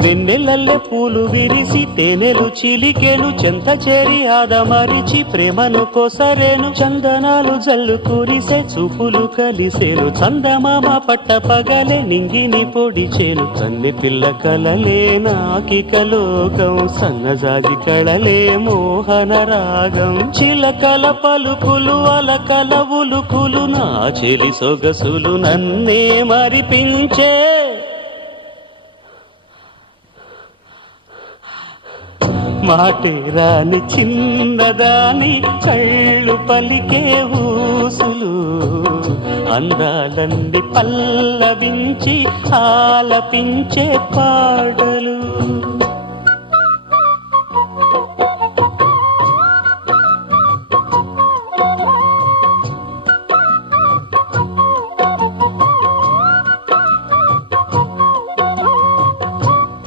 వెన్నెలల్లె పూలు విరిసి తేనెలు చిలికెను చెంత చేరి ఆదమరిచి ప్రేమను కోసరేను చందనాలు జల్లు కురిసే చూపులు కలిసేను చందమామ పట్ట పగలే నింగిని పొడిచేను కన్నె పిల్ల కలలే నాకిక లోకం సన్నజాజి కళలే మోహన రాగం చిలకల పలుకులు అలకల ఉలుకులు నా చెలి సొగసులు నన్నే మరిపించే మాటే రాని చిన్నదాని కళ్ళు పలికే ఊసులు అందాలన్నీ పల్లవించి ఆలపించే పాడలు